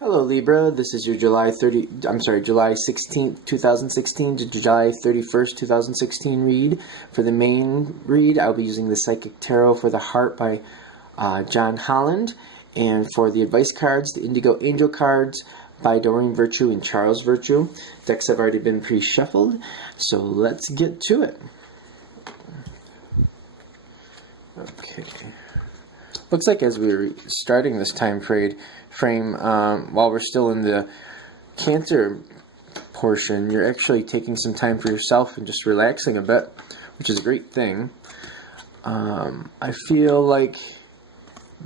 Hello Libra, this is your July 16th, 2016 to July 31st, 2016 read. For the main read, I'll be using the Psychic Tarot for the Heart by John Holland. And for the advice cards, the Indigo Angel cards by Doreen Virtue and Charles Virtue. Decks have already been pre-shuffled, so let's get to it. Okay. Looks like as we're starting this time frame, while we're still in the Cancer portion, you're actually taking some time for yourself and just relaxing a bit, which is a great thing. I feel like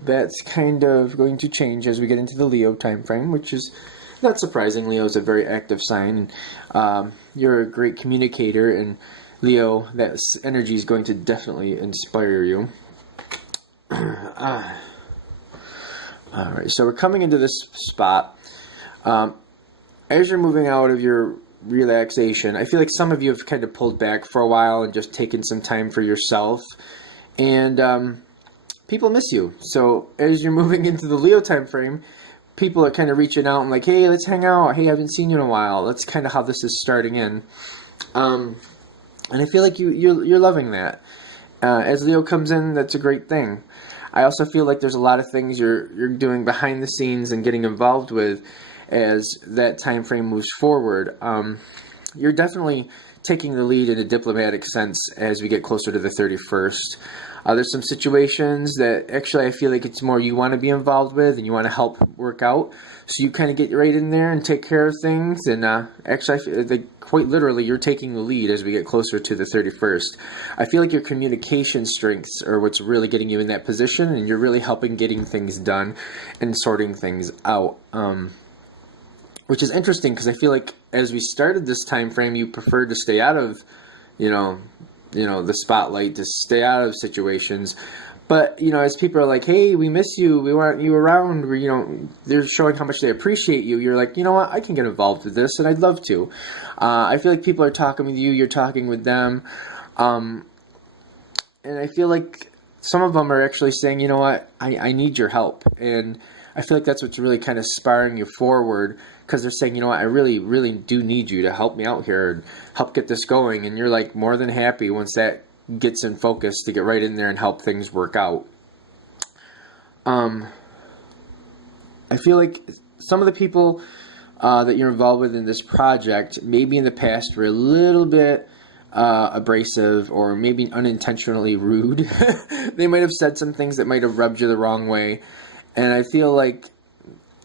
that's kind of going to change as we get into the Leo time frame, which is not surprising. Leo is a very active sign, and you're a great communicator, and Leo, that energy is going to definitely inspire you. Alright, so we're coming into this spot. As you're moving out of your relaxation, I feel like some of you have kind of pulled back for a while and just taken some time for yourself. And people miss you. So as you're moving into the Leo time frame, people are kind of reaching out and like, hey, let's hang out. Hey, I haven't seen you in a while. That's kind of how this is starting in. And I feel like you're loving that. As Leo comes in, that's a great thing. I also feel like there's a lot of things you're doing behind the scenes and getting involved with as that time frame moves forward. You're definitely taking the lead in a diplomatic sense as we get closer to the 31st. There's some situations that actually I feel like it's more you want to be involved with and you want to help work out. So you kind of get right in there and take care of things. And actually, I feel like quite literally, you're taking the lead as we get closer to the 31st. I feel like your communication strengths are what's really getting you in that position, and you're really helping getting things done and sorting things out. Which is interesting because I feel like as we started this time frame, you preferred to stay out of, the spotlight, to stay out of situations. But, as people are like, hey, we miss you, we want you around, they're showing how much they appreciate you, you're like, you know what, I can get involved with this, and I'd love to. I feel like people are talking with you, you're talking with them. And I feel like some of them are actually saying, you know what, I need your help. And I feel like that's what's really kind of spurring you forward, because they're saying, you know what, I really, really do need you to help me out here and help get this going. And you're like more than happy once that gets in focus to get right in there and help things work out. I feel like some of the people that you're involved with in this project, maybe in the past were a little bit abrasive or maybe unintentionally rude. They might have said some things that might have rubbed you the wrong way. And I feel like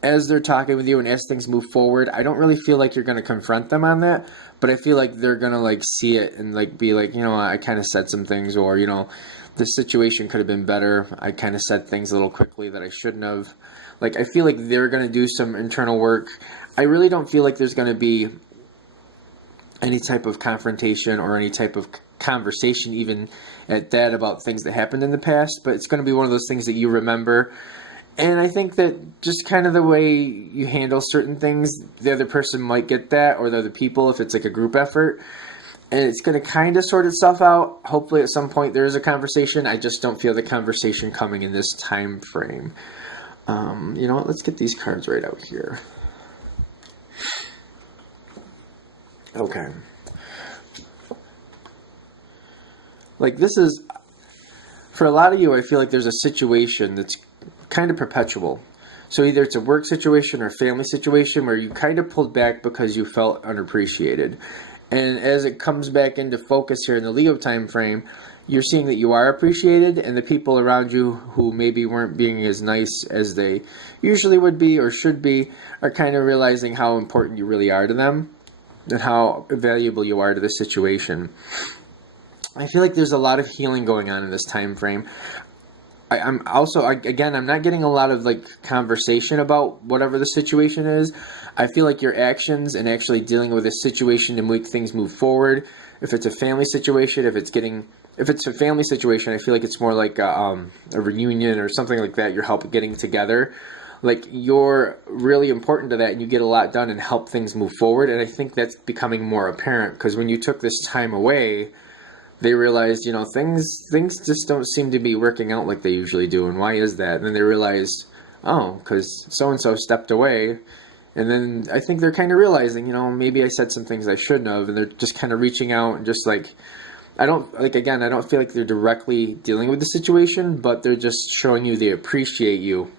as they're talking with you and as things move forward, I don't really feel like you're going to confront them on that, but I feel like they're going to see it and be like, I kind of said some things, or, this situation could have been better. I kind of said things a little quickly that I shouldn't have. I feel like they're going to do some internal work. I really don't feel like there's going to be any type of confrontation or any type of conversation even at that about things that happened in the past, but it's going to be one of those things that you remember. And I think that just kind of the way you handle certain things, the other person might get that, or the other people if it's like a group effort. And it's going to kind of sort itself out. Hopefully at some point there is a conversation. I just don't feel the conversation coming in this time frame. You know what? Let's get these cards right out here. Okay. This is, for a lot of you, I feel like there's a situation that's kind of perpetual. So either it's a work situation or family situation where you kind of pulled back because you felt unappreciated. And as it comes back into focus here in the Leo time frame, you're seeing that you are appreciated, and the people around you who maybe weren't being as nice as they usually would be or should be are kind of realizing how important you really are to them and how valuable you are to the situation. I feel like there's a lot of healing going on in this time frame. I'm not getting a lot of conversation about whatever the situation is. I feel like your actions and actually dealing with a situation to make things move forward. If it's a family situation, if it's a family situation, I feel like it's more like a reunion or something like that. You're helping getting together. You're really important to that, and you get a lot done and help things move forward. And I think that's becoming more apparent because when you took this time away, they realized, things just don't seem to be working out like they usually do. And why is that? And then they realized, oh, because so-and-so stepped away. And then I think they're kind of realizing, maybe I said some things I shouldn't have, and they're just kind of reaching out and just like, I don't feel like they're directly dealing with the situation, but they're just showing you they appreciate you.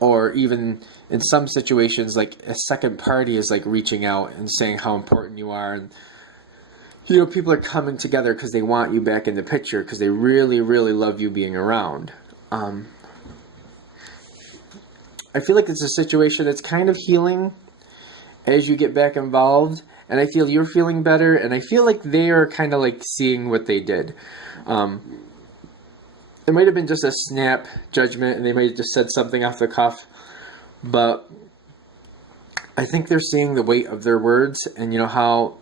Or even in some situations, like a second party is like reaching out and saying how important you are. And, people are coming together because they want you back in the picture, because they really, really love you being around. I feel like it's a situation that's kind of healing as you get back involved, and I feel you're feeling better, and I feel like they are kind of like seeing what they did. It might have been just a snap judgment, and they might have just said something off the cuff, but I think they're seeing the weight of their words, and how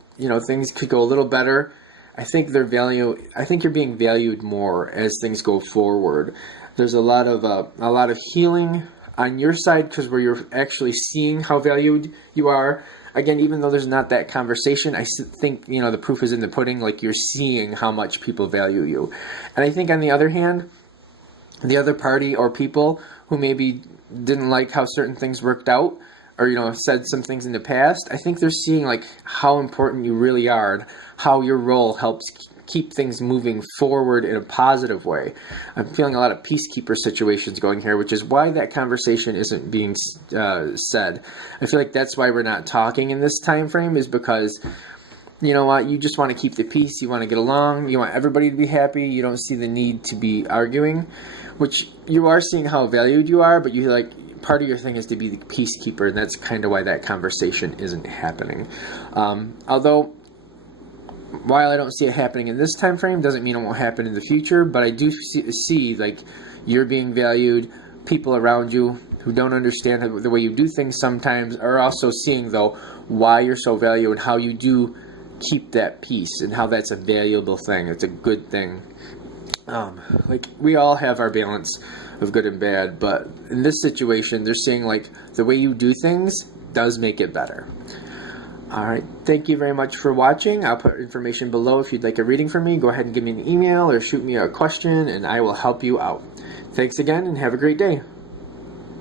things could go a little better. I think you're being valued more as things go forward. There's a lot of healing on your side, because where you're actually seeing how valued you are. Again, even though there's not that conversation, I think, the proof is in the pudding. Like, you're seeing how much people value you. And I think on the other hand, the other party or people who maybe didn't like how certain things worked out, or, said some things in the past, I think they're seeing like how important you really are and how your role helps keep things moving forward in a positive way. I'm feeling a lot of peacekeeper situations going here, which is why that conversation isn't being said. I feel like that's why we're not talking in this time frame, is because, you just want to keep the peace, you want to get along, you want everybody to be happy, you don't see the need to be arguing, which you are seeing how valued you are, but part of your thing is to be the peacekeeper, and that's kind of why that conversation isn't happening. Although, while I don't see it happening in this time frame, doesn't mean it won't happen in the future, but I do see like you're being valued. People around you who don't understand the way you do things sometimes are also seeing, though, why you're so valued and how you do keep that peace and how that's a valuable thing. It's a good thing. Like, we all have our balance of good and bad, but in this situation, they're seeing like the way you do things does make it better. All right, thank you very much for watching. I'll put information below if you'd like a reading from me. Go ahead and give me an email or shoot me a question, and I will help you out. Thanks again, and have a great day.